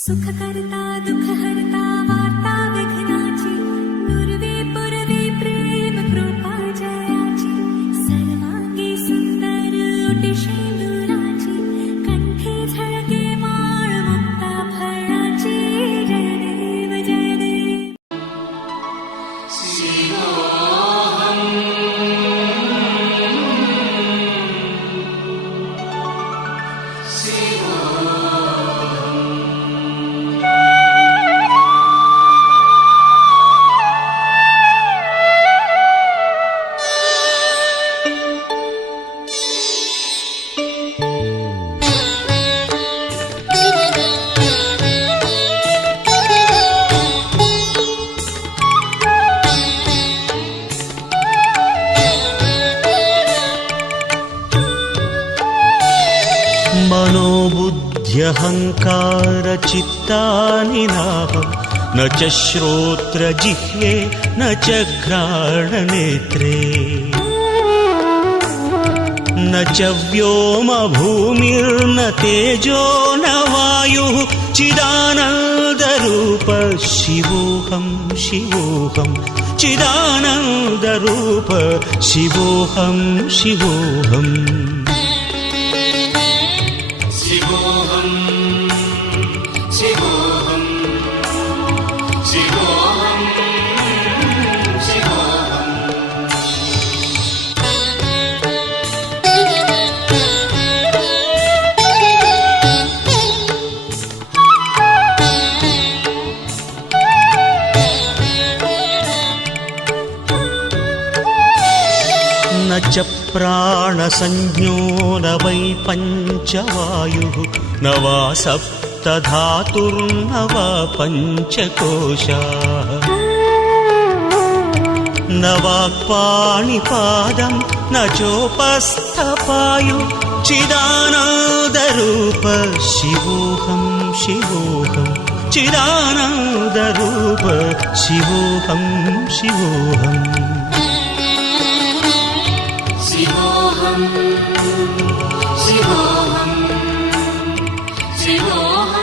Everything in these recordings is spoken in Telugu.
सुखकर्ता दुःखहर्ता वार्ता विघ्नाची नुरवे पुरवे प्रेम कृपा जयाची सर्वांगी सुंदर ओटी शेंदुराची कंठी झळके माळ मुक्ता फळाची जय देव जय देव मनोबुद्ध्यहङ्कारचित्तानि नाहं न च श्रोत्रजिह्वे न च घ्राणनेत्रे न च व्योमभूमिर्न तेजो न वायुः चिदानन्दरूप शिवोऽहं शिवोऽहं चिदानन्दरूप शिवोऽहं शिवोऽहम् न च प्राणसंज्ञो न वै पञ्चवायुः न वा सप्तधातुर्न वा पञ्चकोशाः न वाक्पाणिपादं न चोपस्थपायुः चिदानन्दरूप शिवोऽहं शिवोऽहं चिदानन्दरूप शिवोऽहं शिवोऽहम् शिवोऽहं शिवोऽहं शिवोऽहं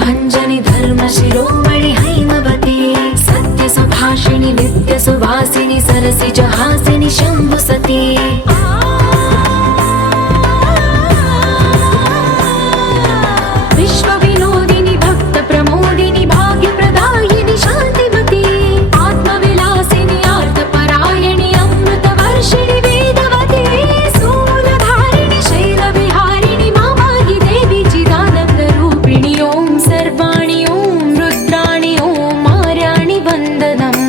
भंजनी धर्म शिरोमणि हैमवती सत्य सुभाषिणि नित्य सुवासिनि सरसि जहासिनि शंभु सती विश्व विनोदिनि भक्त प्रमोदिनि भाग्य प्रदायिनि शांतिमती आत्मविलासिनि आर्तपरायणि अमृत वर्षिणि वेदवती सूलधारिणि शैल विहारिणि मामाहि देवी चिदानंद रूपिणि ओम सर्वाणि ओम रुद्राणि ओम आर्याणि वंदनम्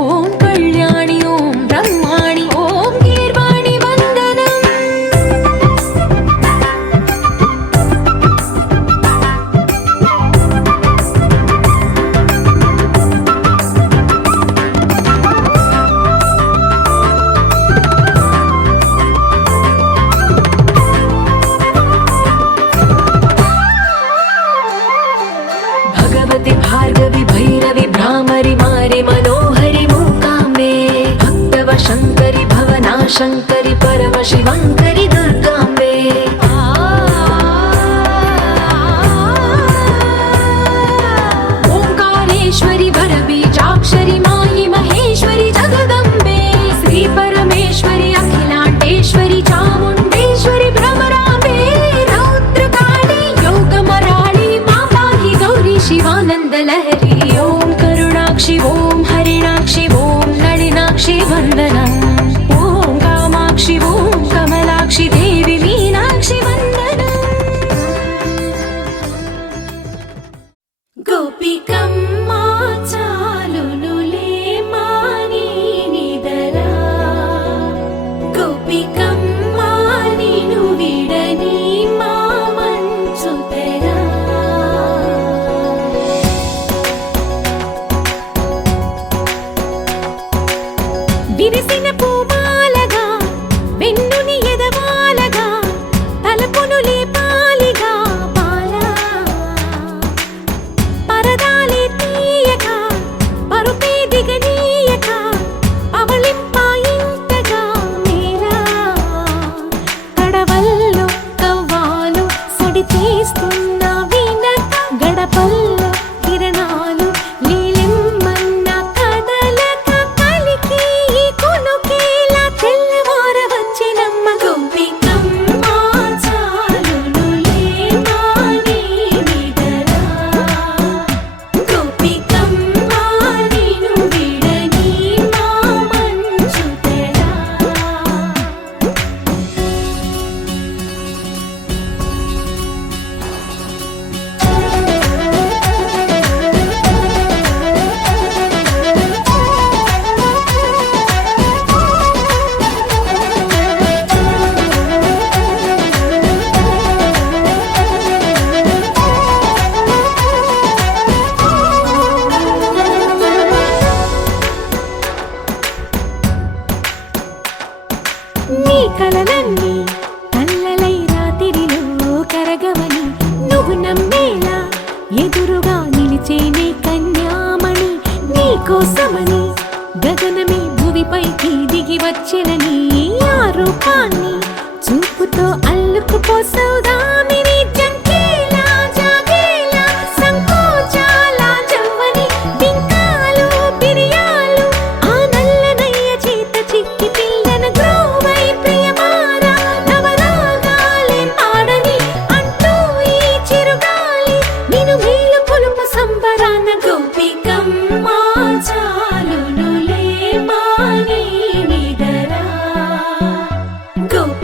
ओम कल्याणि ओम ब्रह्माणि ओम गीर्वाणि శంకరి పరమశివంకరి దుర్గాంబే ఓంకారేశ్వరి వరబీజాక్షరి మాయి మహేశ్వరి జగదంబే శ్రీ పరమేశ్వరి అఖిలాండేశ్వరి చాముండేశ్వరి భ్రమరాంబే రౌద్రకాళి యోగమరాళి మా పాహి గౌరీ శివానంద లహరి ఓం కరుణాక్షి ఓం హరిణాక్షి ఓం నళినాక్షి వందనం ఓం కామాక్షి ఓం కమలాక్షి దేవి మీనాక్షి వందనం గోపికమ్మా చాలునులే మాని నిదరా గోపికమ్మా నిను విడని మా మంచు తెరా విరిసిన పూమాలగా వెన్నుని ఎదవాలగా తలపును లేపాలిగా బాలా పరదాలే తీయక పరుపే దిగనీయక అవలింపాయింతగా మేరా కడవల్లో కవ్వాలు సడి తీస్తున్న వినక గడపల్లో కిరణాలు లీలిమ్మన్న కదలక కలికి ఈ కొనుకేలా తెల్లవార వచ్చినమ్మ గోపికమ్మా చాలునులే మాని నిదరా గోపికమ్మా నిను విడని మా మంచు తెరా నీ కలలన్నీ కల్లలై రాత్రిలో కరగవని నువ్వు నమ్మేలా ఎదురుగా నిలిచేనే కన్యామణి నీ కోసమని గగనమే భువిపైకి దిగి వచ్చినని ఆ రూపాన్ని చూపుతో అల్లుకుపోసౌదామిని జంకేలా జాగేలా సంకోచాల జవ్వని బింకాలు బిరియాలు ఆ నల్లనయ్య చేత చిక్కి పిల్లన గ్రోవై ప్రియమారా నవరాగాలే పాడని అంటూ ఈ చిరుగాలి నిన్ను మేలు కొలుపు సంబరాన గోపికమ్మా చాలునులే మాని నిదరా గోపికమ్మా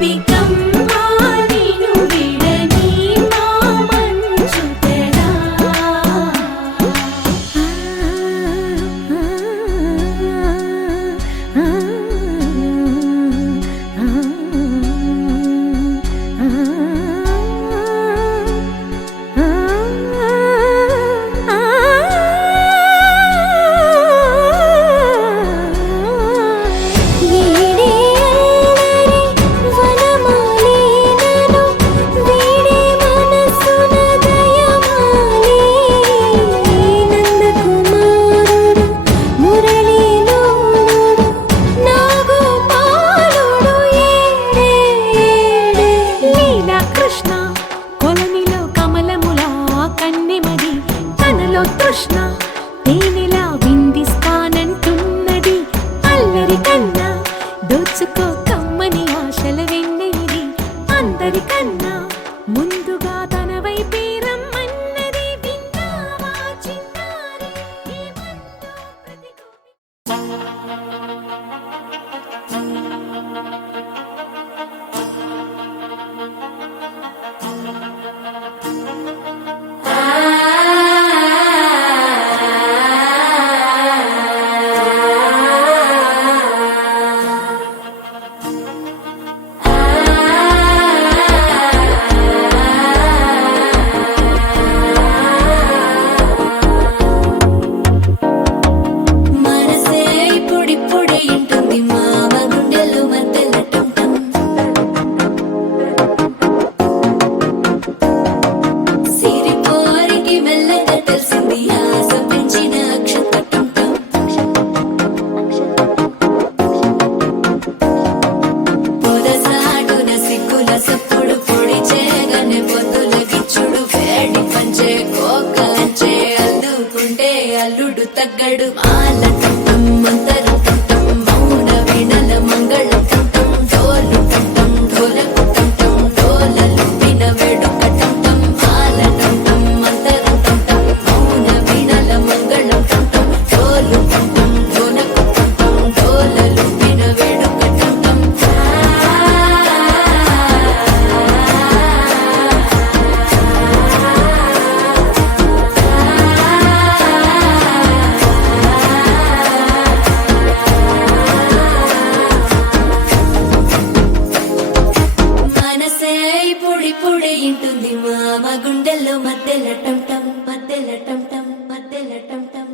ఇంటుంది మామ గుండెల్లో మధ్యల టం టం మధ్యల టం టం మధ్యల టం టం.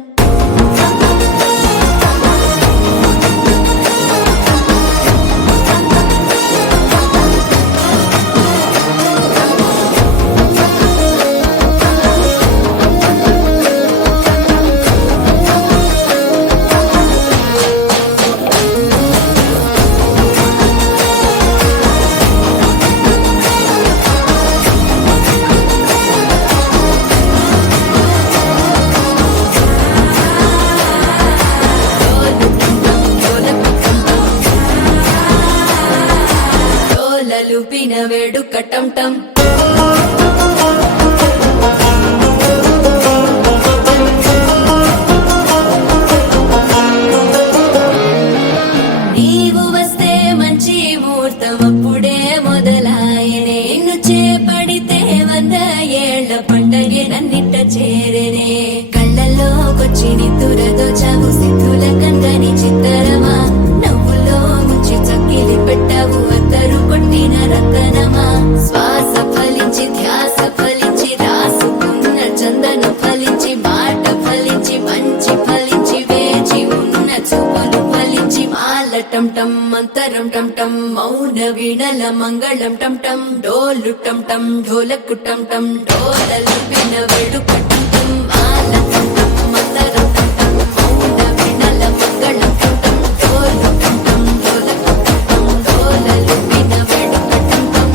లూపిన వేడుక టం టం. నీవు వస్తే మంచి ముహూర్తం అప్పుడే మొదలాయనే. నిన్ను చేపడితే 100 ఏళ్ల పండగే నన్నిట్ట చేరేనే. కళ్ళల్లోకొచ్చి నిద్దురదోచావు సిద్ధుల కందని చిత్తరమా. నవ్వులో ముంచి చక్కిలి పెట్టావు అద్దరు కొట్టిన రతనమా. శ్వాస ఫలించి ధ్యాస ఫలించి రాసుకున్న చందన ఫలించి మాట ఫలించి మంచి ఫలించి వేచి ఉన్న చూపులు ఫలించి మాల టం టం మంతరం టం టం మౌన వీణల మంగళం టం టం. డోలు టం టం ఢోలకు టం టం డోలలు విన వేడుక టం టం. మాల టం టం మంతరం టం టం మౌన వీణల మంగళం టం టం. డోలు టం టం ఢోలకు టం టం డోలలు విన వేడుక టం టం.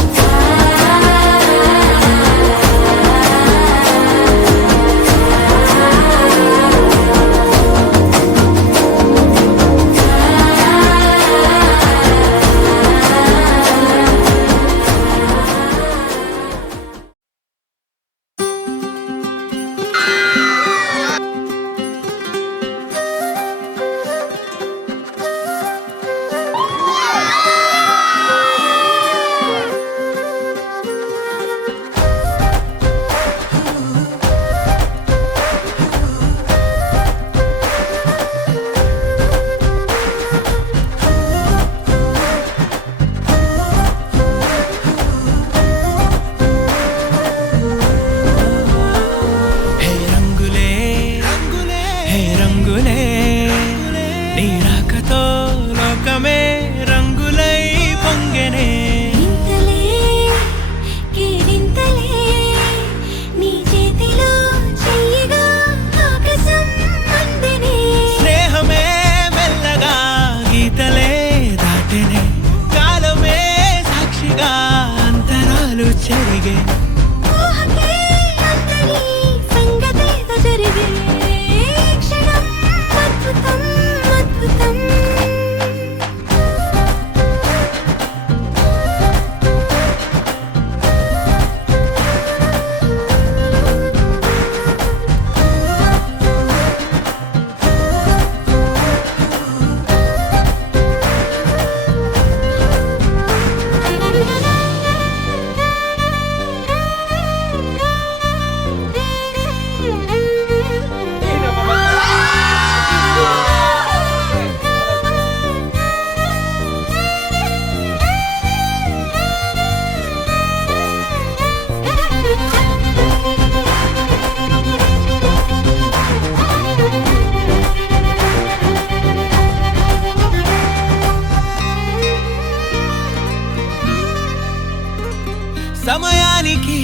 సమయానికి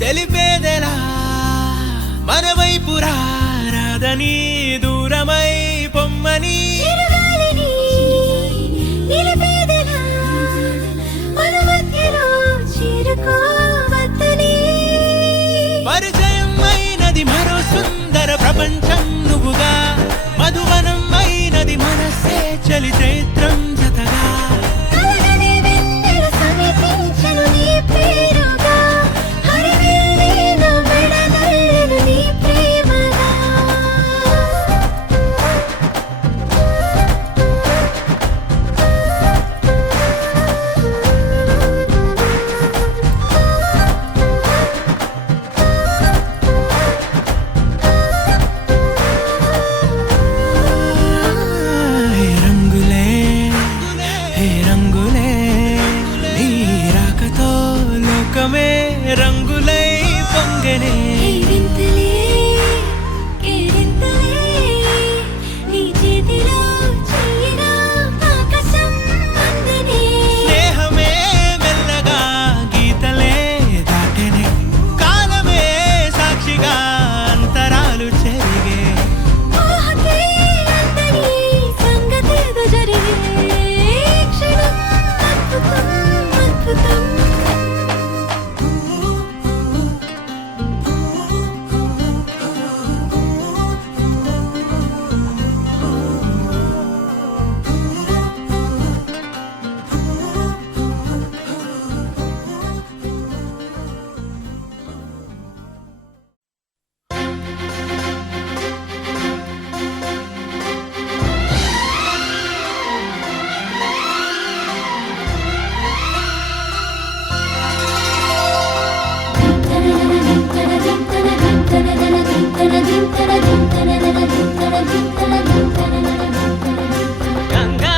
తెలిపేదెలా మన వైపు రాదని దూరమై పొమ్మని. పరిచయం అయినది మరో సుందర ప్రపంచం నువ్వుగా. మధువనం అయినది మనసే చలి చైత్రం జతగా. రంగులే మోహమే రంగులై పొంగనే వింతలే కేరింతలే నీ చేతిలో చెయ్యిగా ఆకాశం అందనే స్నేహమే మెల్లగా గీతలే దాటెనే కాలమే సాక్షిగా అంతరాలు చెరిగే ఊహకే అందని సంగతేదో జరిగే క్షణం అద్భుతం అద్భుతం గంగా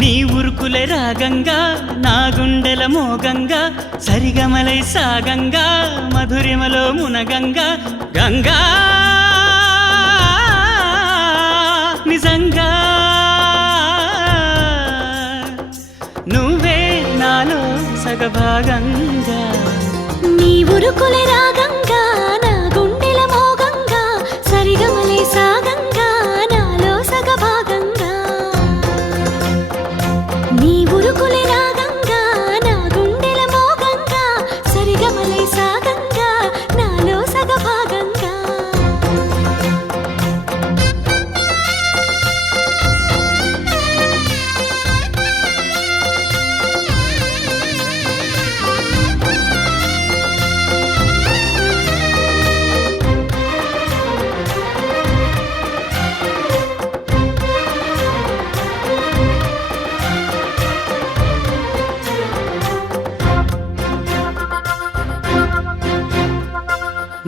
నీ ఉరుకులే రాగంగా నా గుండెల మోగంగా సరిగమలై సాగంగా మధురిమలో మునగంగా గంగా నిజంగా నువ్వే నాలో సగభాగంగా నీ ఉరుకులే రాగంగా నా గుండెల మోగంగా సరిగమలే సాగంగా నాలో సగభాగంగా నీ ఉరుకులే రాగంగా నా గుండెల మోగంగా సరిగమలే సాగంగా నాలో సగభాగంగా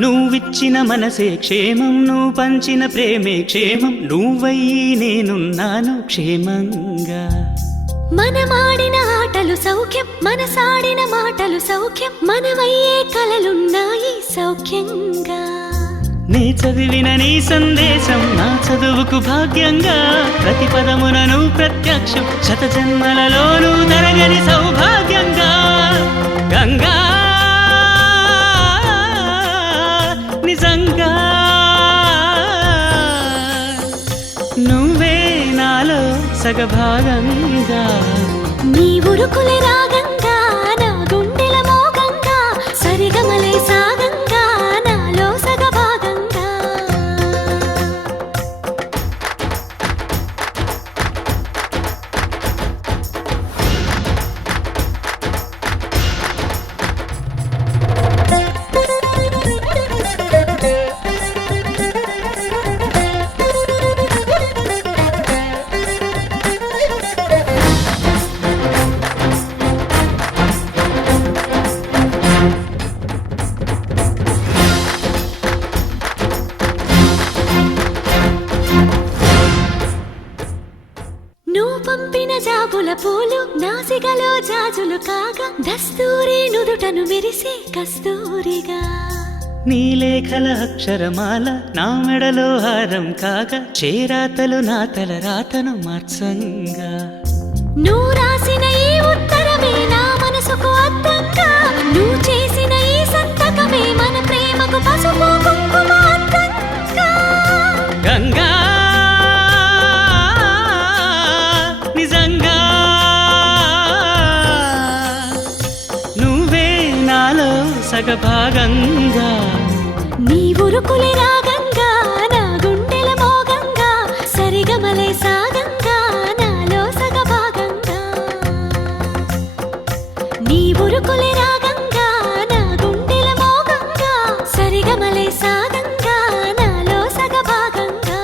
నువ్విచ్చిన మనసే క్షేమం నువ్వు పంచిన ప్రేమే క్షేమం నువ్వయ్యి నేనున్నాను క్షేమంగా మనమాడిన ఆటలు సౌఖ్యం మనసాడిన మాటలు సౌఖ్యం మనమయ్యే కలలున్నాయి సౌఖ్యంగా నీ చదివిన నీ సందేశం నా చదువుకు భాగ్యంగా ప్రతి పదమునను ప్రత్యక్షం శత జన్మలలోనూ తరగని సౌభాగ్యంగా గంగా నిజంగా నువ్వే నాలో సగభాగంగా నీ ఉరుకులే రాగంగా నా గుండెల మోగంగా సరిగమలే సాగంగా నాలో సగభాగంగా నువ్వు పంపిన జాబుల పూలు నాసికలో జాజులు కాగా దస్తూరి నుదుటను మెరిసే కస్తూరిగా నీ లేఖల అక్షరమాల నా మెడలో హారం కాగా చేరాతలు నా తల రాతను మార్చంగా నువ్వు రాసిన ఈ ఉత్తరమే నా మనసుకు అద్దంగా నువ్వు చేసిన ఈ సంతకమే మన ప్రేమకు పసుపు కుంకుమ అద్దంగా గంగా నిజంగా నువ్వే నాలో సగభాగంగా నీ ఉరుకులే రాగంగా నా గుండెల మోగంగా సరిగమలే సాగంగా నాలో సగభాగంగా నీ ఉరుకులే రాగంగా నా గుండెల మోగంగా సరిగమలే సాగంగా నాలో సగభాగంగా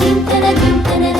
దింతన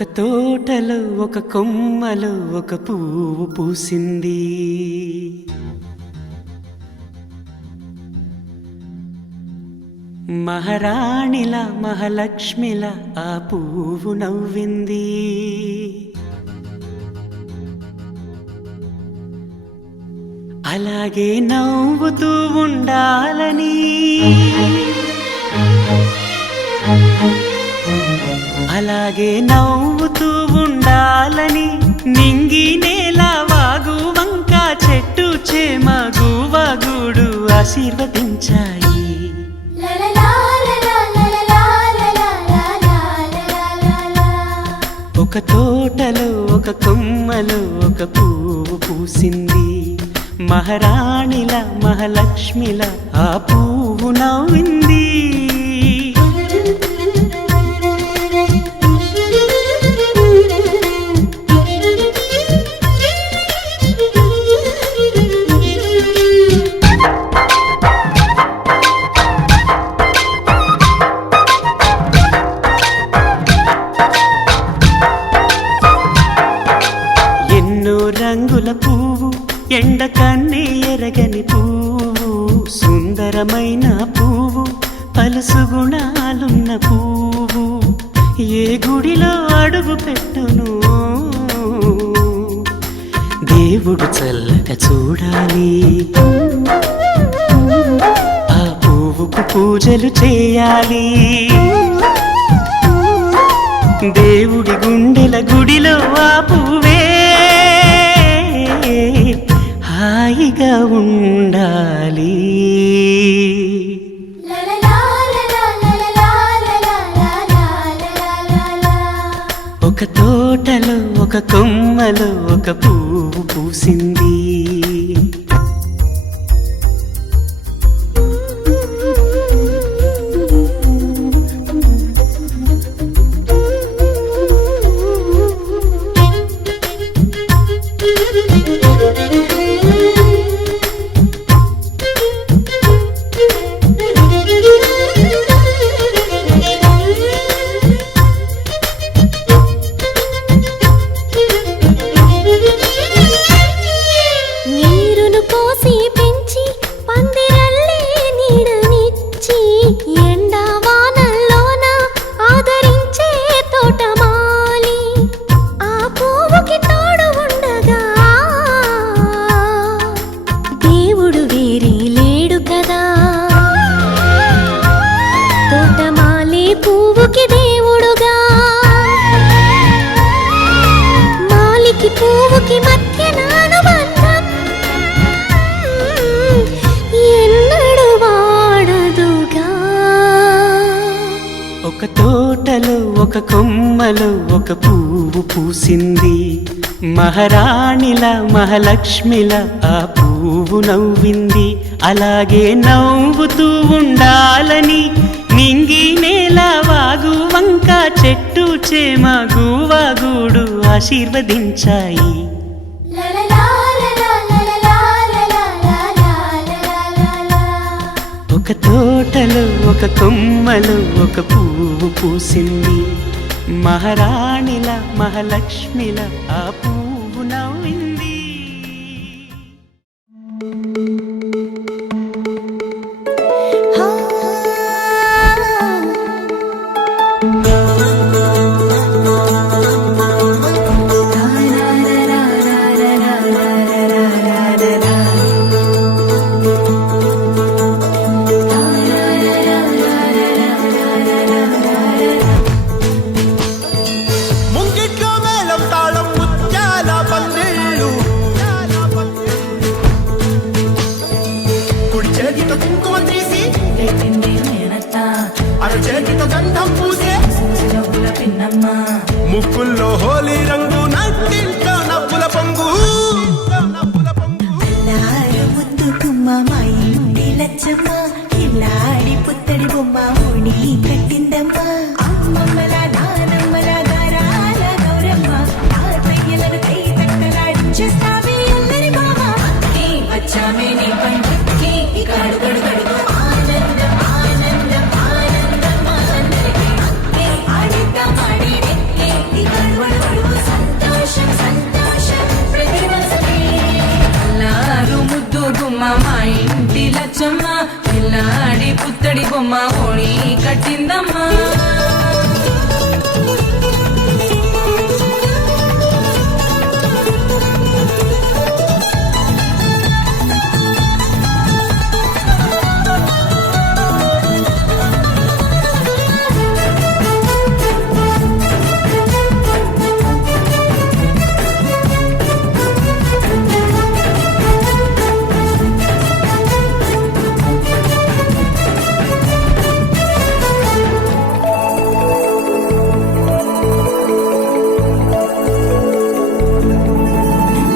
ఒక తోటలో ఒక కొమ్మలో ఒక పువ్వు పూసింది. మహారాణిల మహాలక్ష్మిల ఆ పువ్వు నవ్వింది. అలాగే నవ్వుతూ ఉండాలని, అలాగే నవ్వుతూ ఉండాలని నింగి నేల వాగు వంక చెట్టు చేమ గువగూడు ఆశీర్వదించాయి. ఒక తోటలో ఒక కొమ్మలో ఒక పువ్వు పూసింది. మహారాణిల మహాలక్ష్మిల ఆ పువ్వు నవ్వింది. రంగుల పువ్వు ఎండ కన్నే ఎరగని పువ్వు, సుందరమైన పువ్వు పలుసు గుణాలున్న పువ్వు. ఏ గుడిలో అడుగు పెట్టును దేవుడు చల్లగా చూడాలి. ఆ పువ్వుకు పూజలు చేయాలి. దేవుడి గుండెల గుడిలో ఆ పువ్వే హాయిగా ఉండాలి. ఒక తోటలో ఒక కొమ్మలో ఒక పువ్వు పూసింది. ఒక తోటలో ఒక కొమ్మలో ఒక పువ్వు పూసింది. మహారాణిల మహాలక్ష్మిల ఆ పువ్వు నవ్వింది. అలాగే నవ్వుతూ ఉండాలని నింగి నేల వాగు వంక చెట్టు చేమ గువగూడు ఆశీర్వదించాయి. ఒక తోటలో ఒక కొమ్మలో ఒక పువ్వు పూసింది. మహారాణిల మహాలక్ష్మిల ఆ పువ్వు నవ్వింది. ముక్కుల్లో హోలీ రంగు నట్టింట్లో నవ్వుల పొంగు. ఇల్లాడి పుత్తడి బొమ్మ ముడి కట్టిందమ్మా. అమ్మమ్మల నానమ్మల గారాల గౌరమ్మ ఆర్పయ్యలను కై తట్టలాడించేస్తావే అల్లరి బావ. వచ్చామే నీ పండుగకి ఇక అడుగడు గడుగు ఆనందం ఆనందం ఆనందం అందరికీ ఆడిద్దాం ఆడి ఇక బొమ్మ మా ఇంటి లచ్చమ్మ పిల్లాడి పుత్తడి బొమ్మ ఓణి కట్టిందమ్మా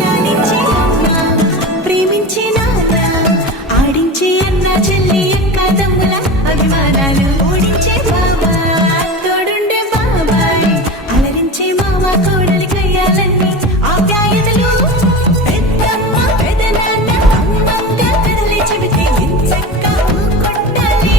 లాలించే అమ్మ, ప్రేమించే నాన్న, ఆడించే అన్న చెల్లి అక్క తమ్ముల అభిమానాలు ఓడించే బావ, తోడుండే బాబాయ్, అలరించే మామ కోడలి కయ్యాలన్నీ ఆప్యాయతలు పెద్దమ్మ పెదనాన్న అమ్మంగా కథలే చెబితే ఎంచక్కా ఊకొట్టాలి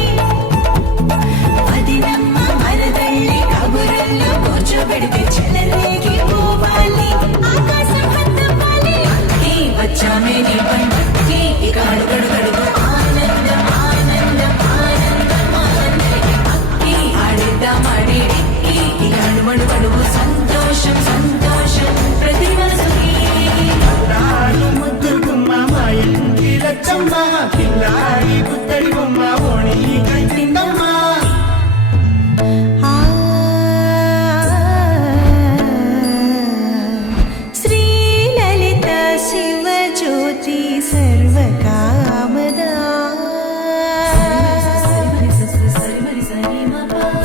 వదినమ్మ మరదళ్ళి కబురుల్లో కూర్చోబెడితే చెలరేగి పోవాలి ఆకాశం హద్దవ్వాలి అక్కి వచ్చామే నీ పంటకి ఇక అడుగడుగడుగు ఆనందం ఆనందం ఆనందం ఆనందం అక్కి ఆడిద్దామాడి ఇక అడుమడుగడుగు సంతోషం సంతోషం ప్రతి మనసుకి ముద్దు బొమ్మ మా ఇంటి లచ్చమ్మ పిల్లాడి పుత్తడి బొమ్మ ఓణి కట్టిందమ్మా శ్రీలలిత శివజ్యోతి సర్వకామదా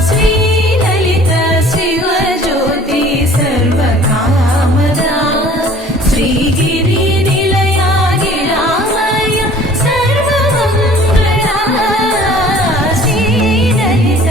శ్రీలలిత శివజ్యోతి సర్వకామదా శ్రీగిరి నిలయాగి రామయ్య సర్వమంగళ శ్రీలలిత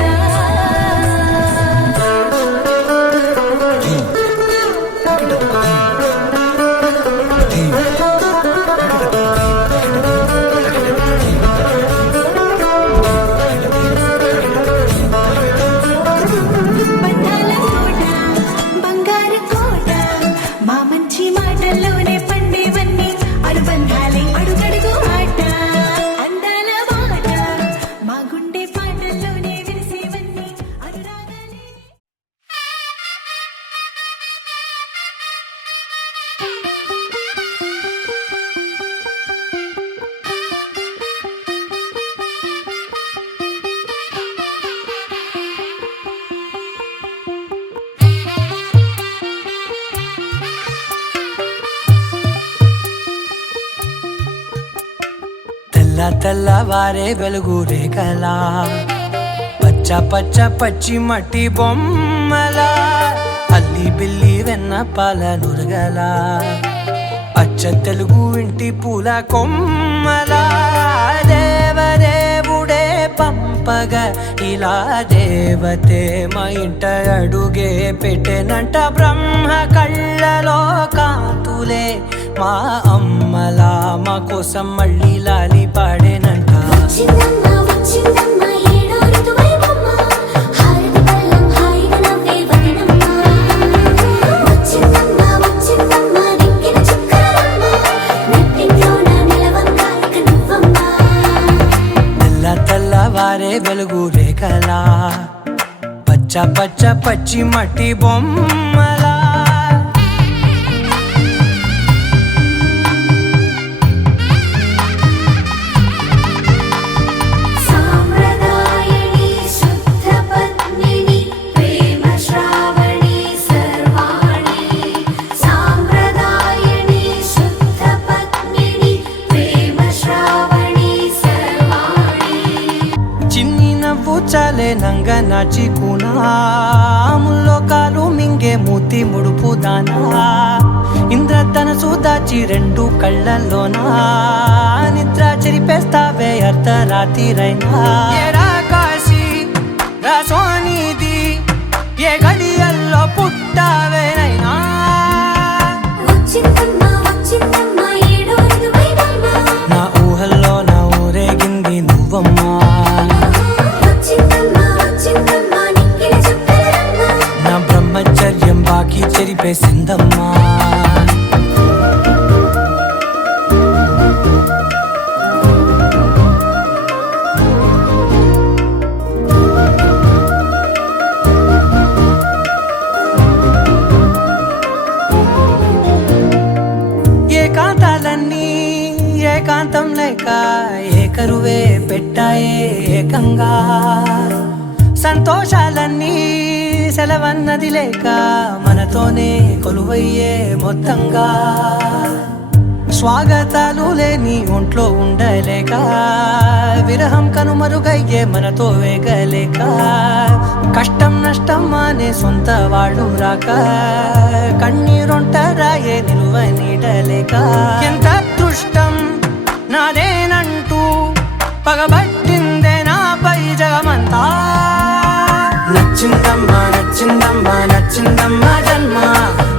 బంధాల కోట బంగారు కోట మా మంచి మాటల్లోనే పండేవన్నీ అనుబంధాలే అడుగడుగు ఆట అందాల మాట మా గుండె పాటల్లోనే విరిసేవన్నీ అనురాగాలే తెల్ల తెల్లవారే వెలుగు రేఖలా పచ్చ పచ్చ పచ్చి మట్టి బొమ్మలా అల్లి బిల్లి వెన్న పాల నురగలా అచ్చ తెలుగు ఇంటి పూల కొమ్మలా దేవదేవుడే పంపగా ఇలా దేవతే మా ఇంట అడుగే పెట్టెనంట బ్రహ్మ కళ్ళలో కాంతులే మా అమ్మలా మా కోసం మళ్ళీ లాలి పాడేనంట వచ్చిందమ్మ వచ్చిందమ్మ ఏడో ఋతువైవమ్మ హారతి పళ్ళం హాయిగా నవ్వే వదినమ్మ వచ్చిందమ్మ వచ్చిందమ్మ నెక్కిన చుక్కలమ్మ నెట్టింట్లోన నిలవంగా ఇక నువ్వమ్మ తెల్ల తెల్లవారే వెలుగు రేఖలా పచ్చ పచ్చ పచ్చి మట్టి బొమ్మలా సాంప్రదాయని శుద్ధ పద్మిని ప్రేమ శ్రావణి సర్వాణి సాంప్రదాయని శుద్ధ పద్మిని ప్రేమ శ్రావణి సర్వాణి చిన్ని నవ్వు చాలే నంగ నాచి ముల్లో కాలు మింగే మూతి ముడుపు దానా ఇంద్రధనసు దాచి రెండు కళ్ళల్లోనా నిద్ర చెరిపేస్తావే అర్ధరాత్రిరైనా ఏరా కాశీ రా సోనిది ఏ గడియల్లో పుట్టావేనైనా వచ్చిందమ్మ వచ్చిందమ్మ ఏడో ఋతువైవమ్మ నా ఊహల్లో నా ఊరేగింది నువ్వమ్మా వచ్చిందమ్మ వచ్చిందమ్మ నెక్కిన చుక్కలమ్మ నా బ్రహ్మచర్యం బాకీ చెరిపేసిందమ్మా ఏకాంతం లేక ఏకరువే పెట్టాయే ఏకంగా సంతోషాలన్నీ సెలవన్నది లేక మనతోనే కొలువయ్యే మొత్తంగా స్వాగతాలు లేని ఒంట్లో ఉండలేక విరహం కనుమరుగయ్యే మనతో వేగలేక కష్టం నష్టం అనే సొంత వాళ్ళు రాక కన్నీరొంటరాయే నిలువ నీడలేక ఎంత అదృష్టం నాదేనంటూ పగబట్టిందే నాపై జగమంతా నచ్చిందమ్మా నచ్చిందమ్మా నచ్చిందమ్మా జన్మ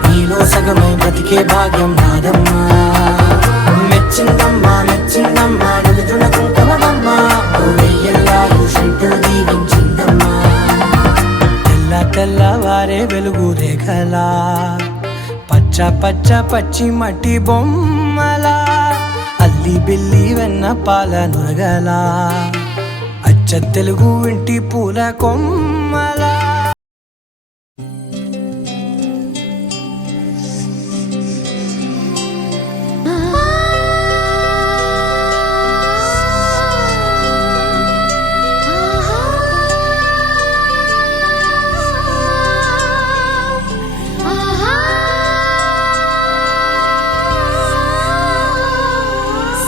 నీలో సగమై బ్రతికే భాగ్యం నాదమ్మా మెచ్చిందమ్మా మెచ్చిందమ్మా నిలుతున్న కుంకుమమ్మా వెయ్యల్లాలు శంకరు దీవించిందమ్మా తెల్ల తెల్లవారే వెలుగు రేఖలా పచ్చ పచ్చ పచ్చి మట్టి బొమ్మలా అల్లి బిల్లి వెన్న పాల నురగలా అచ్చ తెలుగు ఇంటి పూల కొమ్మలా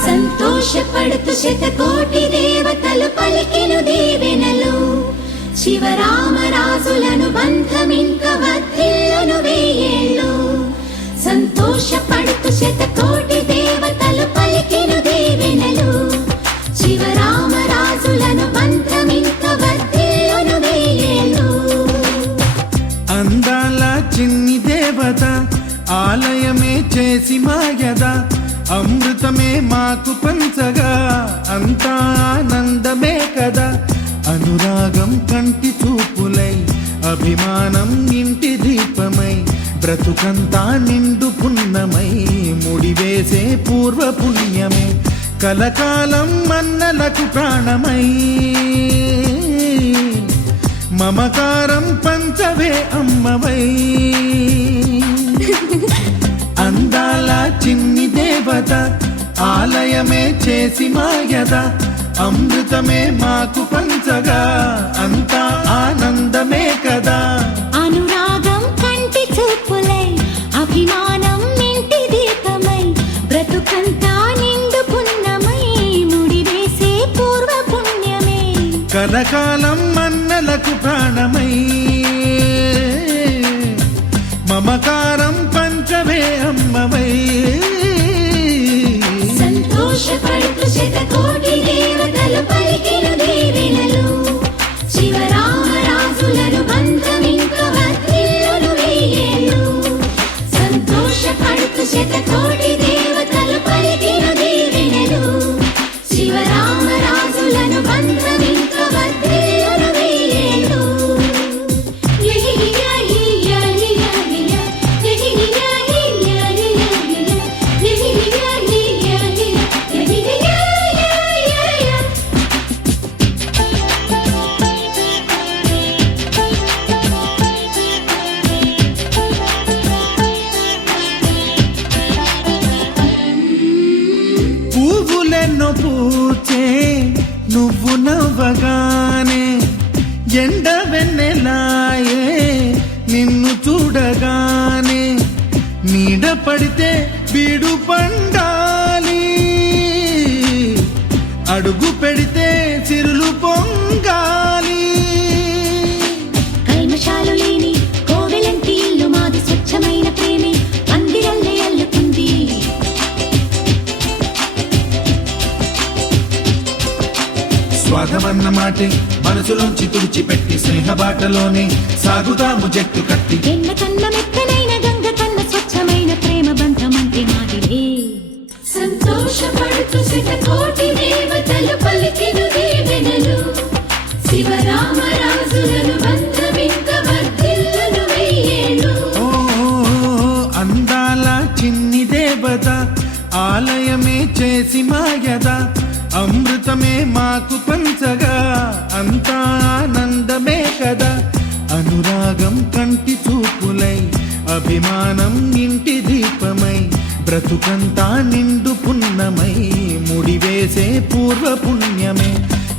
సంతోషపడుతూ శతకోటి దేవతలు పలికెను దీవెనలు శివరామరాజులను బంధమింక వర్ధిల్లును వెయ్యేళ్ళు సంతోషపడుతూ శతకోటి దేవతలు పలికెను దీవెనలు శివరామరాజులను బంధమింక వర్ధిల్లును వెయ్యేళ్ళు అందాల చిన్ని దేవత ఆలయమే చేసి మాయద అమృతమే మాకు పంచగా అంతా ఆనందమే కదా అనురాగం కంటి చూపులై అభిమానం ఇంటి దీపమై బ్రతుకంతా నిండు పున్నమై ముడివేసే పూర్వ పుణ్యమే కలకాలం మన్నలకు ప్రాణమై మమకారం పంచవే అమ్మవై అందాల చిన్ని దేవత ఆలయమే చేసి మాయద అమృతమే మాకు పంచగా అంతా ఆనందమే కదా అనురాగం కంటి చూపులై అభిమానం ఇంటి దీపమై బ్రతుకంతా నిండు పున్నమై ముడివేసే పూర్వ పుణ్యమే కలకాలం మన్నలకు ప్రాణమై మమకారం పంచవే అమ్మవై సంతోషపడుతూ శతకోటి దేవతలు పలికెను దీవెనలు శివరామరాజులను బంధమింక వర్ధిల్లును వెయ్యేళ్ళు సంతోషపడుతూ శతకోటి దేవతలు పలికెను దీవెనలు శివరామరాజులను బంధమింక వర్ధిల్లును వెయ్యేళ్ళు పువ్వులెన్నో పూచే నువ్వు నవ్వగానే ఎండ వెన్నెలాయే నిన్ను చూడగానే నీడ పడితే బీడు పండాలి అడుగు పెడితే చిరులు పొంగాలి కల్మషాలు లేని కోవెలంటి ఇల్లు మాది స్వచ్ఛమైన ప్రేమే అందిరల్లే అల్లుకుంది స్వాగమన్న మాటే మనసులోంచి తుడిచిపెట్టి స్నేహబాటలోనే సాగుతాము జట్టు కట్టి ఎన్న కన్న మెత్తనైన గంగ కన్న స్వచ్ఛమైన ప్రేమ బంధమంటే మాదిలే సంతోషపడుతూ శతకోటి దేవతలు పలికెను దీవెనలు శివరామరాజులను బంధమింక వర్ధిల్లును వెయ్యేళ్ళు ఓ అందాల చిన్ని దేవత ఆలయమే చేసి మాయద అమృతమే మాకు పంచగా అంతా ఆనందమే కదా అనురాగం కంటి చూపులై అభిమానం ఇంటి దీపమై బ్రతుకంతా నిండు పున్నమై ముడివేసే పూర్వ పుణ్యమే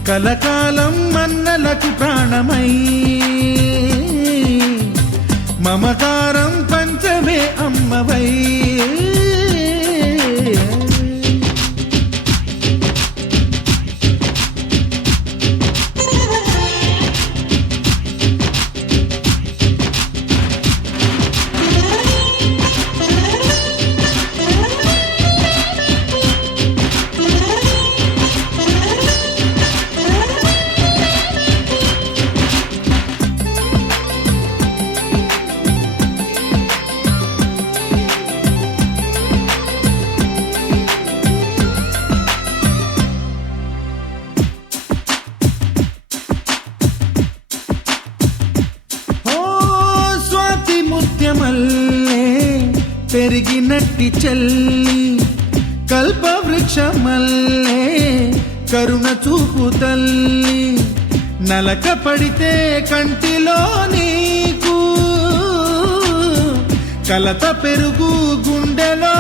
కలకాలం మన్నలకు ప్రాణమై మమకారం పంచమే అమ్మవై మల్లే పెరిగినట్టి చెల్లి కల్పవృక్షమల్లే కరుణ చూపు తల్లి నలక పడితే కంటిలో నీకు కలత పెరుగు గుండెలో